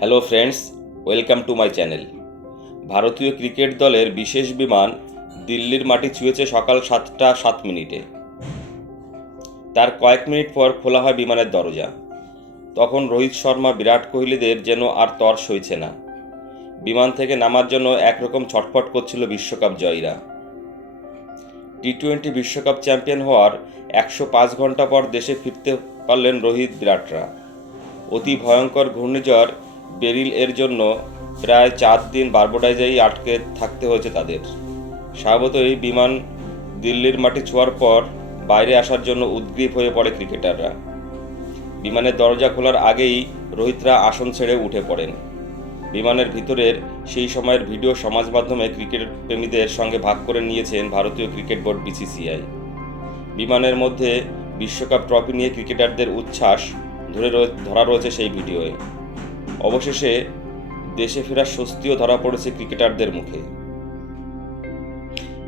Hello friends welcome to my channel ভারতীয় cricket দলের বিশেষ বিমান দিল্লির মাটি ছুঁয়েছে সকাল সাতটা সাত মিনিটে। তার কয়েক মিনিট পর খোলা হয় বিমানের দরজা। তখন রোহিত শর্মা, বিরাট কোহলিদের যেন আর তর সইছে না। বিমান থেকে নামার জন্য একরকম ছটফট করছিল বিশ্বকাপ জয়ীরা। টি টোয়েন্টি বিশ্বকাপ চ্যাম্পিয়ন হওয়ার একশো পাঁচ ঘণ্টা পর দেশে ফিরতে পারলেন রোহিত, বিরাটরা। অতি ভয়ঙ্কর ঘূর্ণিঝড় বেরিল এর জন্য প্রায় চার দিন বারবোডাইজেই আটকে থাকতে হয়েছে তাদের। স্বভাবতই বিমান দিল্লির মাটি ছোঁয়ার পর বাইরে আসার জন্য উদ্গ্রীব হয়ে পড়ে ক্রিকেটাররা। বিমানের দরজা খোলার আগেই রোহিতরা আসন ছেড়ে উঠে পড়েন। বিমানের ভিতরের সেই সময়ের ভিডিও সমাজ মাধ্যমে ক্রিকেট প্রেমীদের সঙ্গে ভাগ করে নিয়েছেন ভারতীয় ক্রিকেট বোর্ড বিসিসিআই। বিমানের মধ্যে বিশ্বকাপ ট্রফি নিয়ে ক্রিকেটারদের উচ্ছ্বাস ধরে ধরা রয়েছে সেই ভিডিওয়ে। অবশেষে দেশে ফেরার স্বস্তিও ধরা পড়েছে ক্রিকেটারদের মুখে।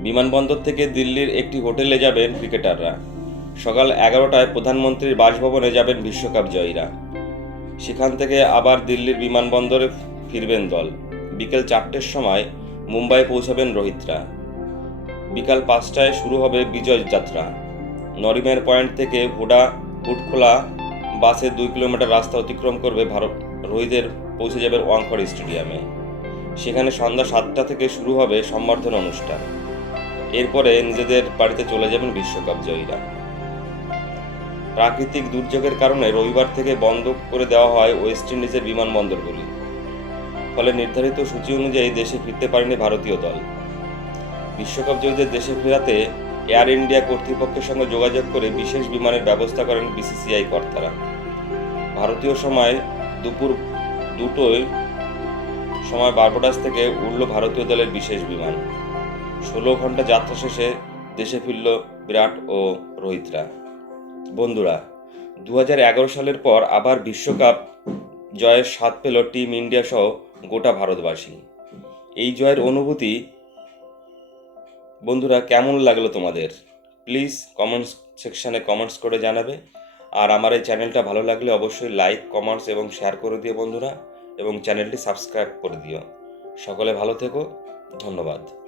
বিমানবন্দর থেকে দিল্লির একটি হোটেলে যাবেন ক্রিকেটাররা। সকাল এগারোটায় প্রধানমন্ত্রীর বাসভবনে যাবেন বিশ্বকাপ জয়ীরা। সেখান থেকে আবার দিল্লির বিমানবন্দরে ফিরবেন দল। বিকেল চারটের সময় মুম্বাই পৌঁছাবেন রোহিতরা। বিকাল পাঁচটায় শুরু হবে বিজয় যাত্রা। নরিমের পয়েন্ট থেকে হুডা, হুটখোলা বাসে দুই কিলোমিটার রাস্তা অতিক্রম করবে ভারত। রোহিতের পৌঁছে যাবে ওয়াংখড় স্টেডিয়ামে। সেখানে সন্ধ্যা সাতটা থেকে শুরু হবে সম্বর্ধনা অনুষ্ঠান। এরপরে নিজেদের বাড়িতে চলে যাবেন বিশ্বকাপ জয়ীরা। প্রাকৃতিক দুর্যোগের কারণে রবিবার থেকে বন্ধ করে দেওয়া হয় ওয়েস্ট ইন্ডিজের বিমানবন্দরগুলি। ফলে নির্ধারিত সূচি অনুযায়ী দেশে ফিরতে পারেনি ভারতীয় দল। বিশ্বকাপ জয়ীদের দেশে ফেরাতে এয়ার ইন্ডিয়া কর্তৃপক্ষের সঙ্গে যোগাযোগ করে বিশেষ বিমানের ব্যবস্থা করেন বিসিসিআই কর্তারা। ভারতীয় সময় দুপুর দুটোয় সময় বারবোডাস থেকে উড়ল ভারতীয় দলের বিশেষ বিমান। ষোলো ঘণ্টা যাত্রা শেষে দেশে ফিরল বিরাট ও রোহিতরা। বন্ধুরা দু হাজার এগারো সালের পর আবার বিশ্বকাপ জয়ের স্বাদ পেল টিম ইন্ডিয়া সহ গোটা ভারতবাসী। এই জয়ের অনুভূতি, বন্ধুরা, কেমন লাগল তোমাদের? প্লিজ কমেন্টস সেকশানে কমেন্টস করে জানাবে। আর আমার এই চ্যানেলটা ভালো লাগলে অবশ্যই লাইক কমেন্টস এবং শেয়ার করে দিও বন্ধুরা এবং চ্যানেলটি সাবস্ক্রাইব করে দিও। সকলে ভালো থেকো, ধন্যবাদ।